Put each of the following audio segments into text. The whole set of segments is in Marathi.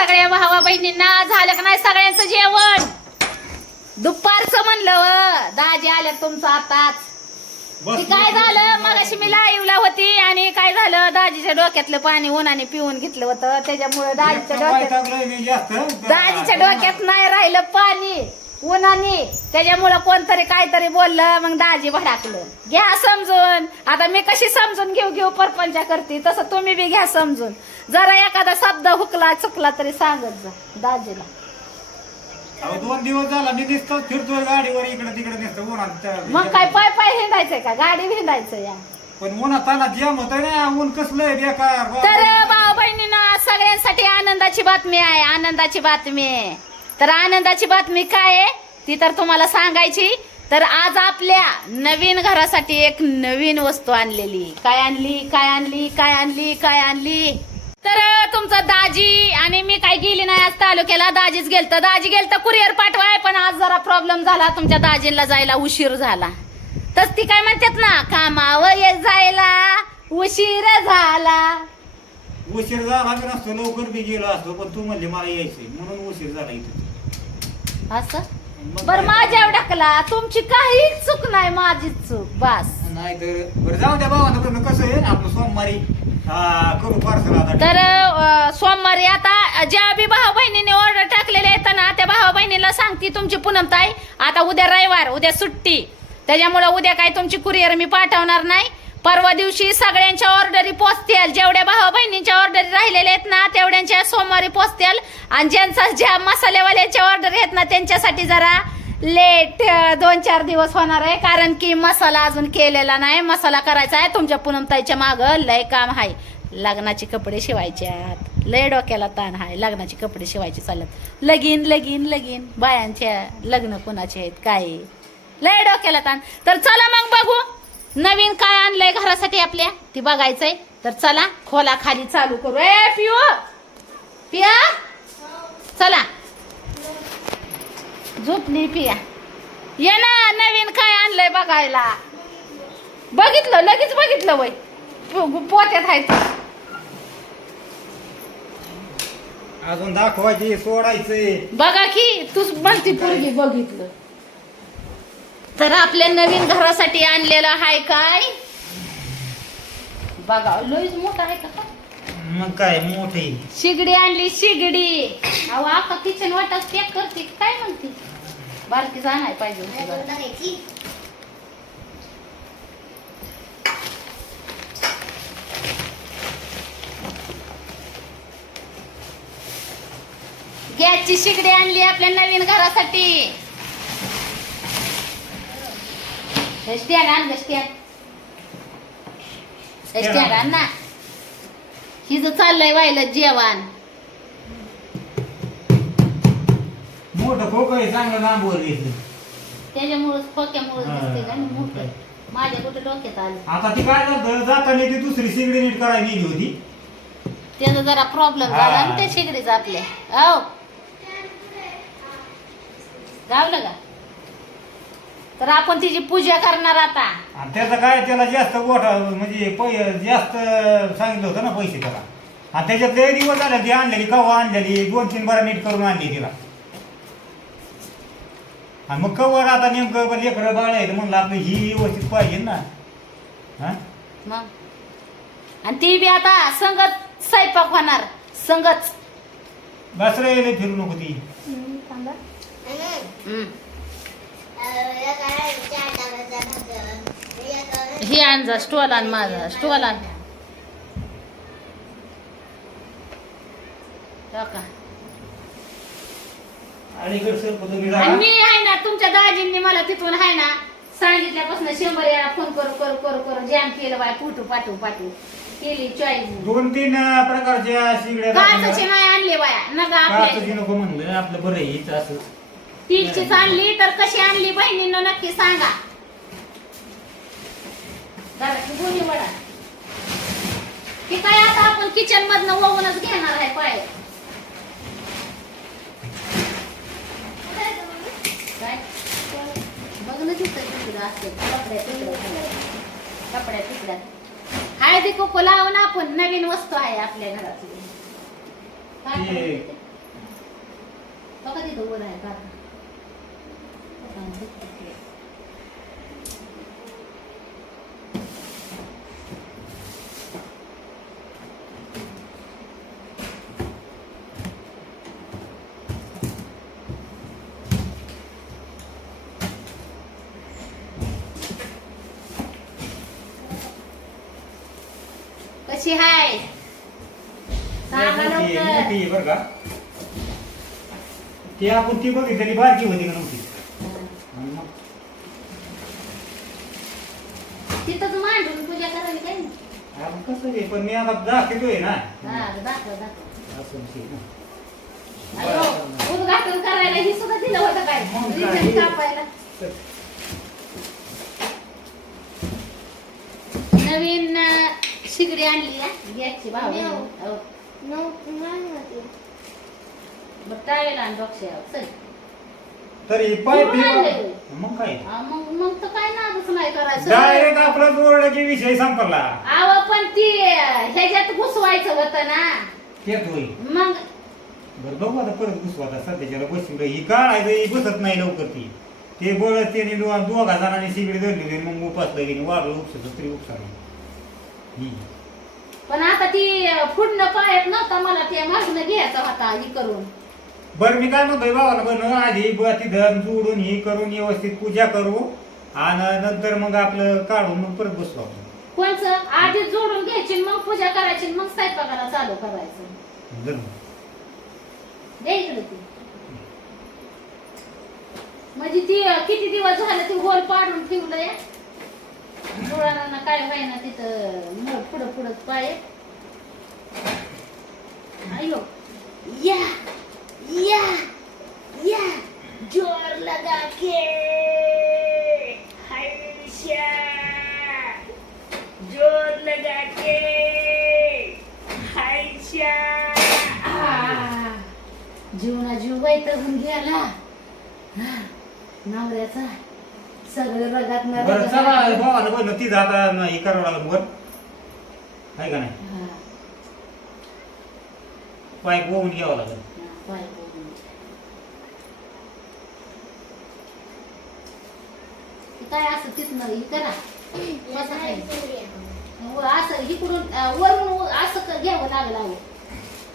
सगळ्या भावा बहिणींना झालं का नाही सगळ्यांचं जेवण? दुपारचं म्हणलं व. दाजी आल्या तुमचं आताच. ती काय झालं? मगाशी मी लाईव्हला होती आणि काय झालं? दाजीच्या डोक्यातलं पाणी उन्हाने पिऊन घेतलं होतं. त्याच्यामुळे दाजीच्या डोक्यात दाजीच्या डोक्यात नाही राहिलं पाणी. उन्हाने त्याच्यामुळं कोणतरी काहीतरी बोललं मग दाजी भडाकलं. घ्या समजून. आता मी कशी समजून घेऊ घेऊ परपंचा करते? तसं तुम्ही बी घ्या समजून. जरा एखादा शब्द हुकला चुकला तरी सांगत जा दाजीला. अहो, दोन दिवस झाला मी नुसतं फिरतोय गाडीवर इकडे तिकडे उन्हात मग काय पाय पाय हिंडायचंय का? गाडी हिंडायचं या. पण उन्हात ताना जाम होत ना ऊन कसलंय बेकार. तर भाऊ बहिणीनं सगळ्यांसाठी आनंदाची बातमी आहे आनंदाची बातमी. आहे. तर आनंदाची बातमी काय आहे? ती तर तुम्हाला सांगायची. तर आज आपल्या नवीन घरासाठी एक नवीन वस्तू आणलेली. काय आणली? काय आणली? काय आणली? काय आणली? तर तुमचं दाजी आणि मी काय गेली नाही आज तालुक्याला. दाजीच गेलत. दाजी गेलत कुरिअर पाठवाय. पण आज जरा प्रॉब्लेम झाला. तुमच्या दाजीला जायला उशीर झाला. तस ती काय म्हणतात ना कामावर ये जायला उशीर झाला. उशीर झाला नसतो? लवकर बी गेलो असतो पण तू म्हणली मला यायचंय. म्हणून उशीर झाला इथे. असं? बर काय? माझ्या ढकला. तुमची काही चूक नाही माझी चूक बस. नाही तर बरं जाऊ द्या भावानं कसं आहे आपलं सोमवारी हा, करू पार्सल आता. तर अं, सोमवारी आता ज्या बी भाऊ बहिणीने ऑर्डर टाकलेले आहेत ना त्या भाऊ बहिणीला सांगते तुमची पूनमताई आता उद्या रविवार उद्या सुट्टी. त्याच्यामुळे उद्या काय तुमची कुरिअर मी पाठवणार नाही. परवा दिवशी सगळ्यांच्या ऑर्डरी पोचतील जेवढ्या भाऊ बहिणींच्या ऑर्डरी राहिलेल्या आहेत ना तेवढ्यांच्या सोमवारी पोचतील आणि ज्यांचा ज्या मसालेवाल्याच्या ऑर्डर आहेत ना त्यांच्यासाठी जरा लेट दोन चार दिवस होणार आहे कारण की मसाला अजून केलेला नाही. मसाला करायचा आहे तुमच्या पुनमताईच्या माग. लय काम आहे. लग्नाचे कपडे शिवायचे आहेत. लय डोक्याला ताण आहे. लग्नाचे कपडे शिवायचे चालत लगीन लगीन लगीन. बायांच्या लग्न कुणाचे आहेत? काय? लय डोक्याला ताण. तर चला मग बघू. नवीन काय आणलंय घरासाठी आपल्या? ती बघायचंय. तर चला खोला खाली चालू करू. ए पिओ पिया? चला. झोपली पिया. ये ना नवीन काय आणलंय बघायला. बघितलं लगेच बघितलं वय. पोत्यात आहेत अजून दाखवायचे सोडायचंय. बघा की तूच म्हणती पोरगी बघितलं. तर आपल्या नवीन घरासाठी आणलेलं आहे काय? बघा लईच मोठा आहे का? मग काय मोठे. शिगडी आणली शिगडी. अहो आका किचन वाटत पॅक करते काय म्हणते? बारकी जाणार पाहिजे होती. गॅसची शिगडी आणली आपल्या नवीन घरासाठी. आण ग स्टँड स्टँड आण ना हिचं चाललंय व्हायला जेवण मोठं खोक आहे चांगलं लांबवर घेतलं त्याच्यामुळेच खोक्यामुळे दिसते का मग मोठं. माझ्या कुठे डोक्यात आलं आता ती काय झालं जाताना ती दुसरी सिगडी नीट करायला गेली होती त्याचा जरा प्रॉब्लेम. झाला ना त्या शिगडीचा आपल्या हो गावलं का तर आपण तिची पूजा करणार आता. आणि त्याचं काय त्याला जास्त गोठा म्हणजे पै जास्त सांगितलं होतं ना पैसे त्याला. आणि त्याच्यात लय दिवस झाले ती आणलेली कवा आणलेली दोन तीन बारा नीट करून आणली तिला. आणि मग कवर आता नेमकं लेकरं बाळ आहे म्हणलं आपलं ही व्यवस्थित पाहिजे ना. हा? मग? आणि ती बी आता संगत स्वयंपाक होणार संगत. बस रे लय फिरू नको ती. हम्म. ही आण जा स्टोल आण माझा स्टोल आण. मी आहे ना तुमच्या दाजींनी मला तिथून आहे ना सांगितल्यापासून शंभर वेळा फोन करू करू करू करू जॅम केलं बाय पुटू पाठवू पाठवू केली चॉईस दोन तीन प्रकारच्या शिगड्या काचाची दाखवल्या. नाही आणली बाया नका आपल्या नको म्हणलं आपलं बरं हिचं असं. तीनचीच आणली तर कशी आणली बहिणींना नक्की सांगा. वडा. ती काय आता आपण किचन मधनं वळूनच घेणार आहे पाय. काय? बघ ना तिथं तिकडं असते कपड्या तिकडं कपड्या हळदी कुकू लावून आपण नवीन वस्तू आहे आपल्या घरातली काय? बघा तिथं वर आहे कशी हाय? सांगा लवकर. बरं का. ती आपण ती बघितली बारकी होती का नव्हती आणि मग तिथंच मांडून पूजा करायला काय नाही. आपण कसं आहे पण मी आता दाखवतोय ना हा, दाखव दाखव असं ते ना. अयो, उद्घाटन करायला ही सुद्धा दिलं होतं काय मग काय? रिबन कापायला नवीन अं, शिगडी आणली आहे गॅसची भाव मेव. मग टाळेल आणि डोक्यावर चल तरी पाय कुठून आणलंय? मग काय? हा, मग मग तर काय नादच नाही करायचं. डायरेक्ट आपला जोडण्याचे विषय संपला. आव पण ती ह्याच्यात घुसवायचं होतं ना. तेच होईल. मग बरं बघू आता परत घुसू आता सध्याच्याला बसू ही काढायचं ही बसत नाही लवकर ती. ते बळ त्याने दो- दोघा जणांनी शिगडी धरली होती मग उपासलं गेली वाढलं उपसत तरी उपसा ही. पण आता ती फुडणं पायात नव्हता मला ते मागणं घ्यायचा होता ही करून. बरं मी काय म्हणतोय भावाला बरं आधी ब तिथं जोडून ही करून व्यवस्थित पूजा करू आणि नंतर मग आपलं काढून मग परत बसू आपण. कोणचं? आधी जोडून घ्यायची मग पूजा करायची मग स्वयंपाकाला चालू करायचं. जरूर. दे इकडे ती. म्हणजे ती अं, किती दिवस झाले ती होल पाडून ठेवलंय? डोळ्यांना काय व्हायना तिथं पुढं पुढं पाय. अयो या. या या जोर लगा के. हर्षा जोर लगा के. आ, जीवना जीव वैतगून गेला. नवऱ्याचा सगळं रगात बरं चला भावाला बरं ती जाता हे करावं लागलं वर आहे का नाही? पाय गोवून घ्यावं लागेल. काय असं तिथनं हे करा. कसं आहे? व असं इकडून वरून असं घ्यावं लागलं अहो.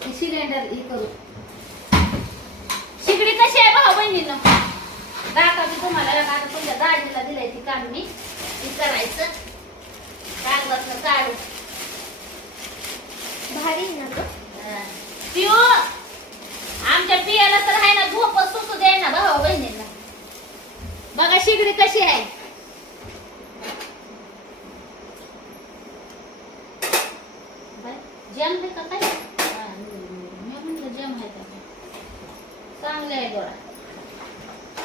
ते सिलेंडर हे करू शिगडी कशी आहे भाऊ बहिणीनं? दाखवते तुम्हाला. आता तुमच्या दाजीला दिलंय ती काम मी हे करायचं. कागदातलं काढू. भारी ना तो. पिऊ. आमच्या पियाला तर आहे ना झोप सुचू दे ना भाऊ बहिणीला. बघा शिगडी कशी आहे बाय, जॅम आहे का काय हा, मी म्हटलं जॅम आहे का काय. चांगलं आहे गोळा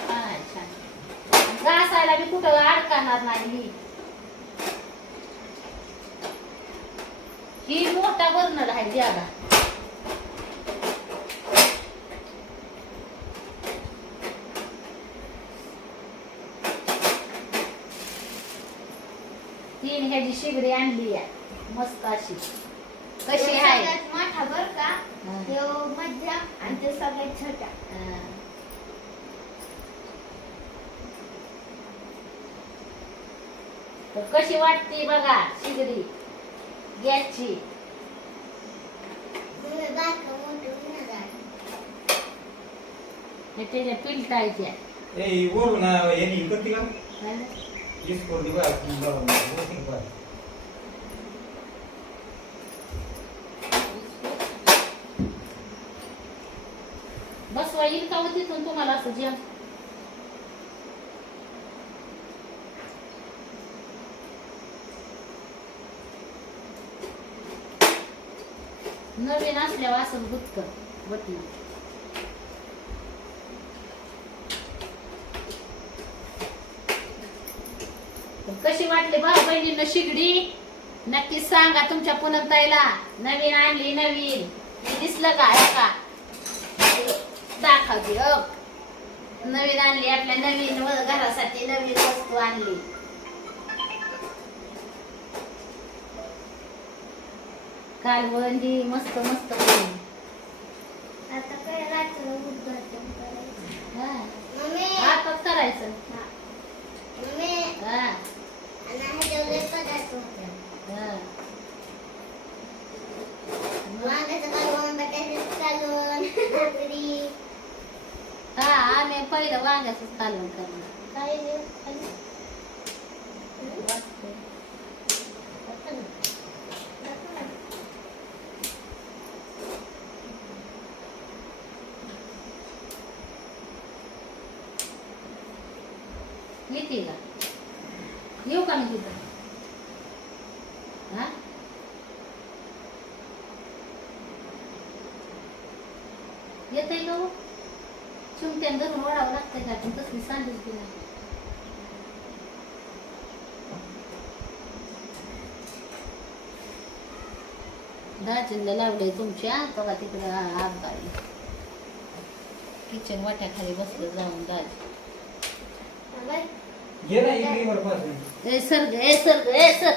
हा छान घासायला बी कुठं अडकणार नाही ही ही मोठा बर्नर आहे ज्यादा तीन ह्याची शिगडी आणली आहे मस्त अशी कशी आहे सगळ्यात मोठा बर का हा. तो मज्जा आणि तो सगळ्यात छोटा हा. तर कशी वाटते बघा शिगडी गॅसची त्याच्या पिलटायच्या ए वरून यांनी का बा, वरती बा. बसवा येईल का हो तिथून नवीन असल्यावर असं गुतक बटन कशी वाटली भाऊ बहिणीनं शिगडी नक्कीच सांगा तुमच्या पुनताईला नवीन आणली नवीन दिसलं का हे का दाखवते हो नवीन आणली आपल्या नवीन घरासाठी नवीन वस्तू आणली. कालवंदी मस्त मस्त आता काय रात्र करायचं. पहिलं वाघाचंच पालन करणार काय पाचनला लावले तुमच्या. बघा तिकडे आत बाई किचन वाट्याखाली बसलं जाऊन दाजी सर ए सर ए सर.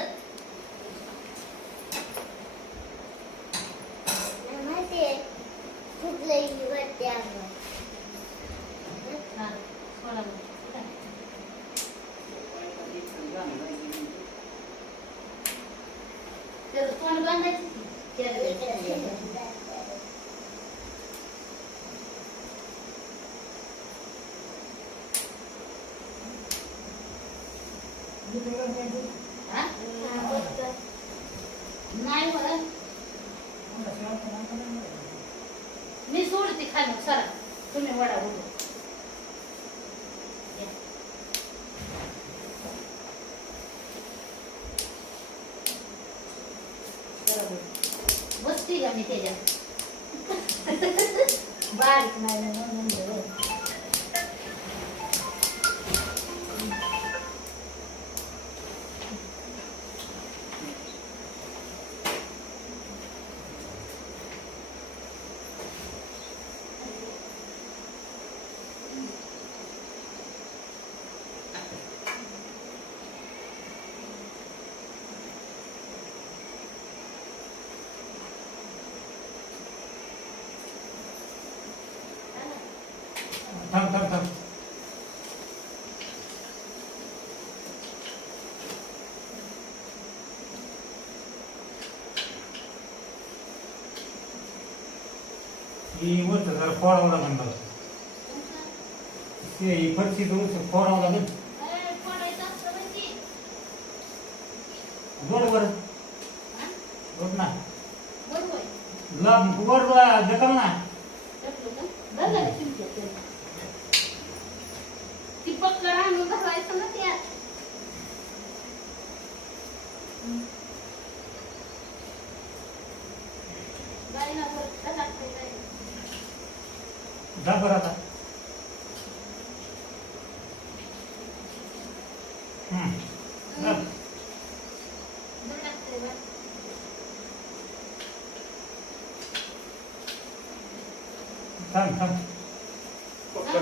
बसती का मी त्याच्या बारीक नाही म्हणून ఈ ఊరికి సార్ కోడవడం అంటారు ఈ పరిస్థితి ఊరికి కోడవడం बरोबर ना बरोबर जखम ना हम्म. आता थांब थांब. पक्का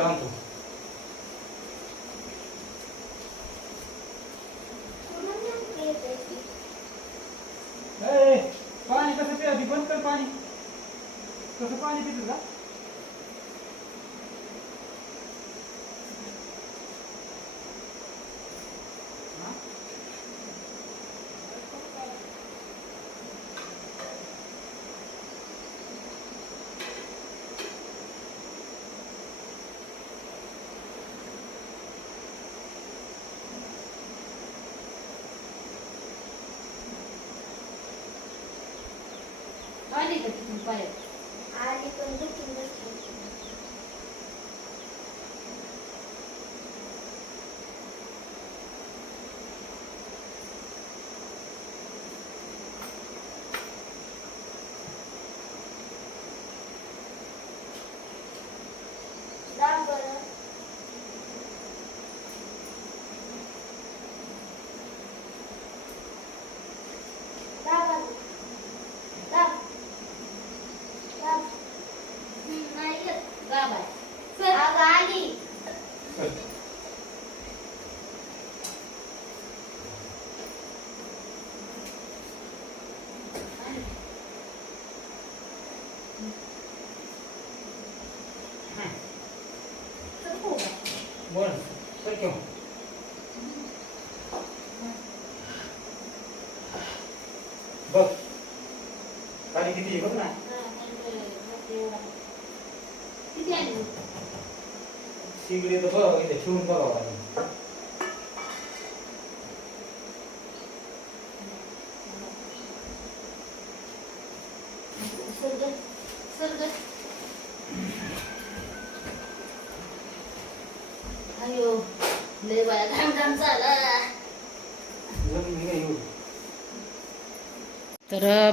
सर ठेव. बघ खाली किती आहे बघ ना किती आली शिगडी तर बघ इथे ठेवून बघावं लागेल. सरग सरग अयो लय बाया घाम घाम झाला जमीन हे एवढी.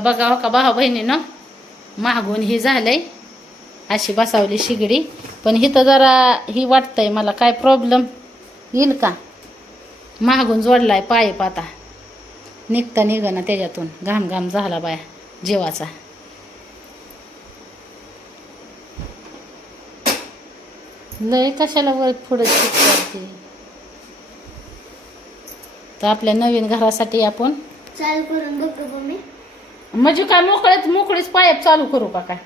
बघा हो का भावा बहिणीनं? मागून ही झालंय. अशी बसावली शिगडी. पण हिथं जरा ही वाटतंय मला काय प्रॉब्लेम येईल का? मागून जोडलाय पाईप आता. निघता निघना त्याच्यातून. घाम घाम झाला बाया जीवाचा. लय कशाला वर पुढं करते तर आपल्या नवीन घरासाठी आपण चालू करून बघतो मी म्हणजे काय मोकळेच मोकळीच पाईप चालू करू का काय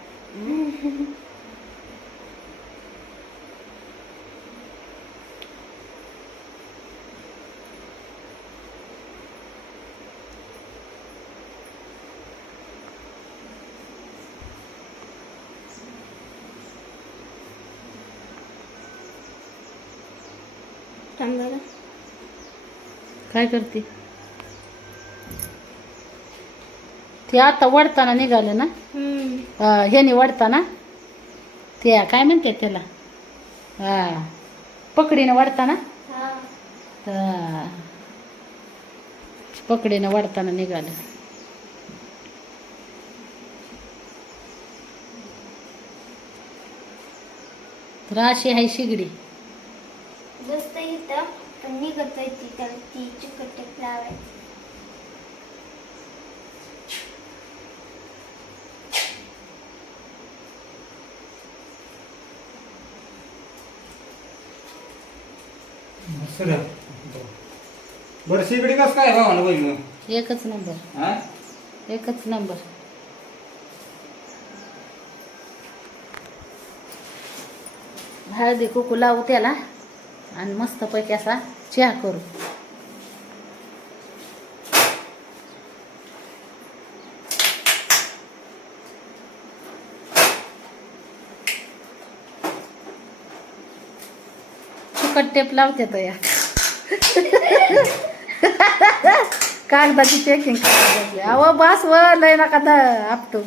थांब बरं. काय करते ते आता वडताना निघालं ना. अं, ह्याने वडताना? ते काय म्हणते त्याला? हा पकडीनं वडताना? हा. तर पकडीनं वडताना निघालं. तर अशी आहे शिगडी. बसतं इथं पण निघत ती त्याला ती चिकट लावायची. सर. बरं शिगडी कसं काय भावानं बहिण? एकच नंबर. हा? एकच नंबर. हळदी कुकू लावू त्याला आणि मस्तपैकी असा चहा करू. कागदात टेप लावते तो या. कागदाची पॅकिंग करायची अहो बस व लय नका द आपटू.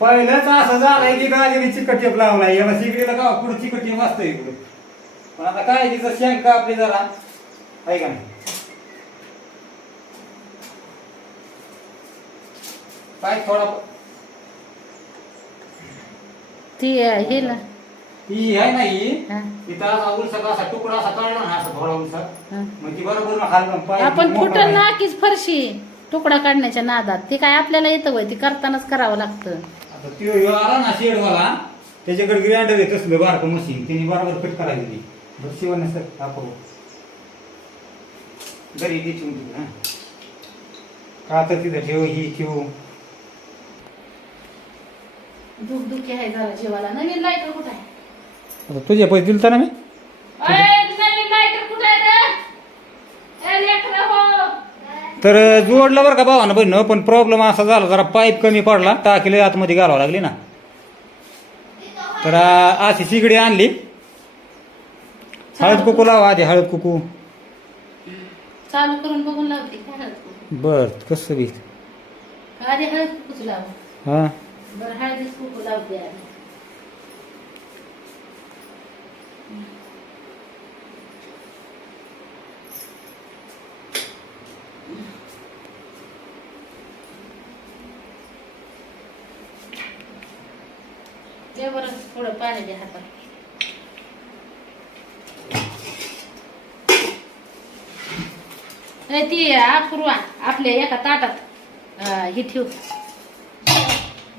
पहिलंच असं झालंय की गाजरी चिकट टेप लावलाय. याला शिगडीला का पुढे चिकट टेप असतं इकडे. पण आता काय तिचं शंका आपली जरा. आहे का नाही? काय थोडा ती हे ला ही आहे ना ही. हा, असा उलसा असा तुकडा असा काढला ना असा थोडा उलसा हा. मग ती बरोबर ना खाली पाय आपण मोकळा फुटल आहे. ना कीच फरशी तुकडा काढण्याच्या नादात. ती काय आपल्याला येतं वय ती करतानाच करावं लागतं. आता त्यो ह्यो आला ना शेडवाला त्याच्याकडे ग्राइंडर आहे तसलं बारकं मशीन. त्यांनी बरोबर फिट करायला दिली. बरं शिवण सर दाखव. घरी ती तिकडे हा. का तर तिथं ठेव ही ठेव. दुख दुखी आहे जरा जीवाला. नवीन लाईटर कुठं आहे? आता तुझे पैसे दिलता ना मी? अय, नवीन लाईटर कुठं आहे रे? ए, लेकरं हो. तर जोडलं बरं का भावानं बहिण पण प्रॉब्लेम असा झाला जरा पाईप कमी पडला टाकीला आतमध्ये घालावं लागली ना. तर आ, अशी शिगडी आणली. हळद कुकू लावा आधी हळद कुकू. चालू करून बघून लावते काय हळद कुकू. बर कसं बी. आधी हळद कुकूच लाव. हा. बरं हळदीच कुकू लावते आधी दे बरं थोडं पाणी द्या हातात ती अपूर्वा आपल्या एका ताटात हे ठेव.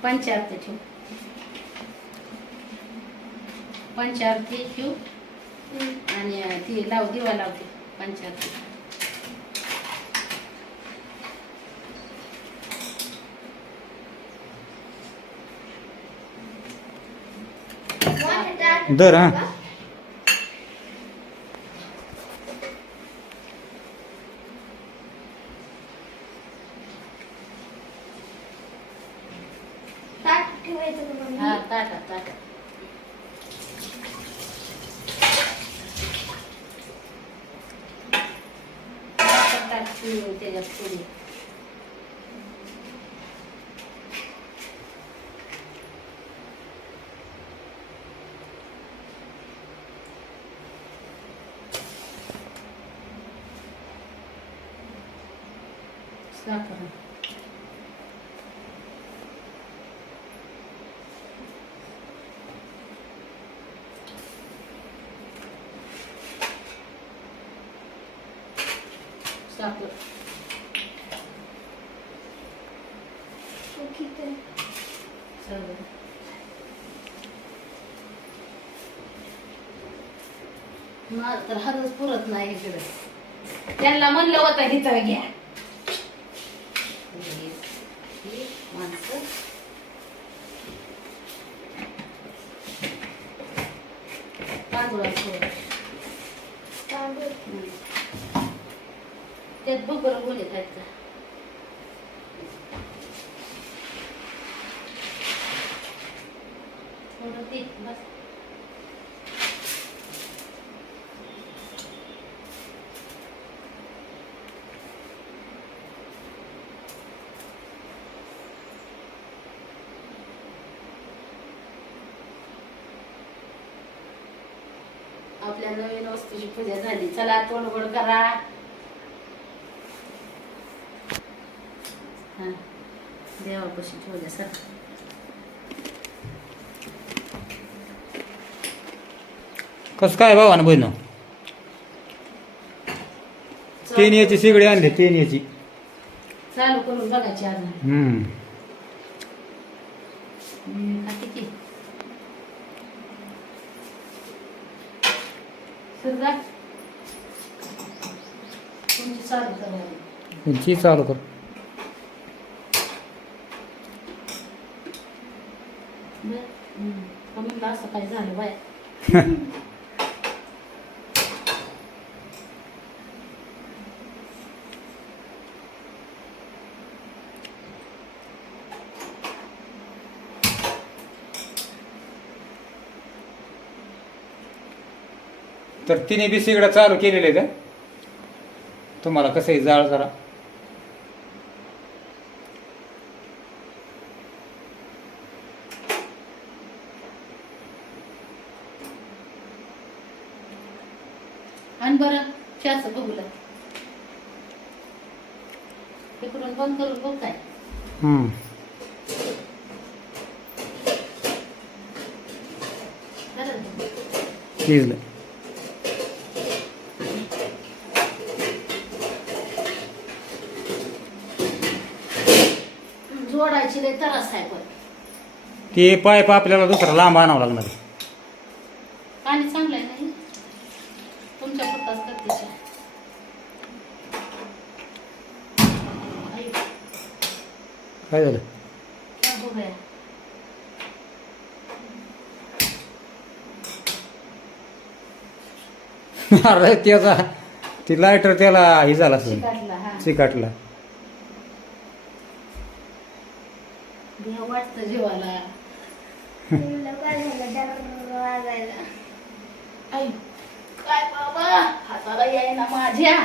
पंचारती ठेवू. पंचारती ठेवू. आणि ती लाव दिवा लावते पंचारती दर हा. साखर साखर माझं तर हातच पुरत नाही इकडं त्यांना म्हणलं होतं हिथं घ्या हे- हे माणसं तांदूळाचं तांदूळ. हम्म. त्यात बघ बोले काय थोडं ते बस. आपल्या नवीन वस्तूची पूजा झाली. चला तोंडगोड करा हा देवापाशी ठेवल्या सर कसं काय भावा ना बहिण तीन याची सिगडी आणली तीन याची चालू करून बघायची आज. हम्म. खाते की. सुरगा तुमची चालू चालू कर कमी असं काय झालं बाय तर तिने बी सिगड्या चालू केलेले का? तुम्हाला कसं आहे? जाळ जरा. आणि बरं चहाचं बघूला. इकडून बंद करून बघ काय. हम्म. झालं ना? शिजलं जोडायची लय त्रास आहे पण ते पाईप आपल्याला दुसरा लांब आणावं लागणार आहे. पाणी चांगलं आहे नाही तुमच्या पुरताच करते चहा. आई, काय झालं. अरे त्याचा ती लायटर त्याला हे झाला असेल चिकाटला, हा. चिकाटला जीवाला. वाजायला. आई काय बाबा? हाताला याय ना माझ्या.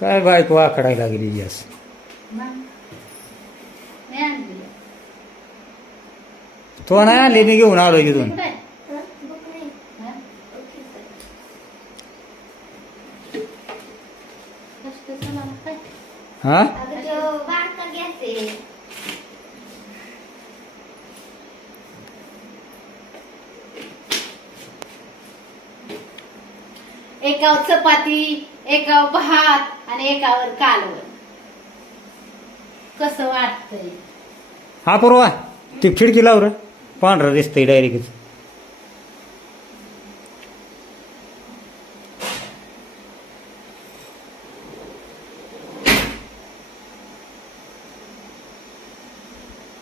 काय बायको आखडायला लागली यस तो नाही आणली. मी घेऊन आलो तिथून कुठे आहे? हं? बघ नाही. हा? ओके तर. कष्ट झाला ना काय? हा. एकावर चपाती एकावर भात आणि एकावर कालवण. कसं वाटतंय? हा पूर्वा. ती खिडकी लाव रे. पांढरं दिसतंय डायरेक्ट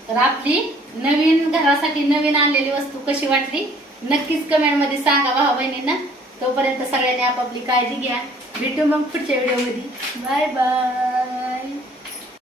तर आपली नवीन घरासाठी नवीन आणलेली वस्तू कशी वाटली? नक्कीच कमेंटमध्ये सांगा भाऊ हो बहिणींना. तोपर्यंत सगळ्यांनी आपापली काळजी घ्या. भेटू मग पुढच्या व्हिडिओमध्ये बाय बाय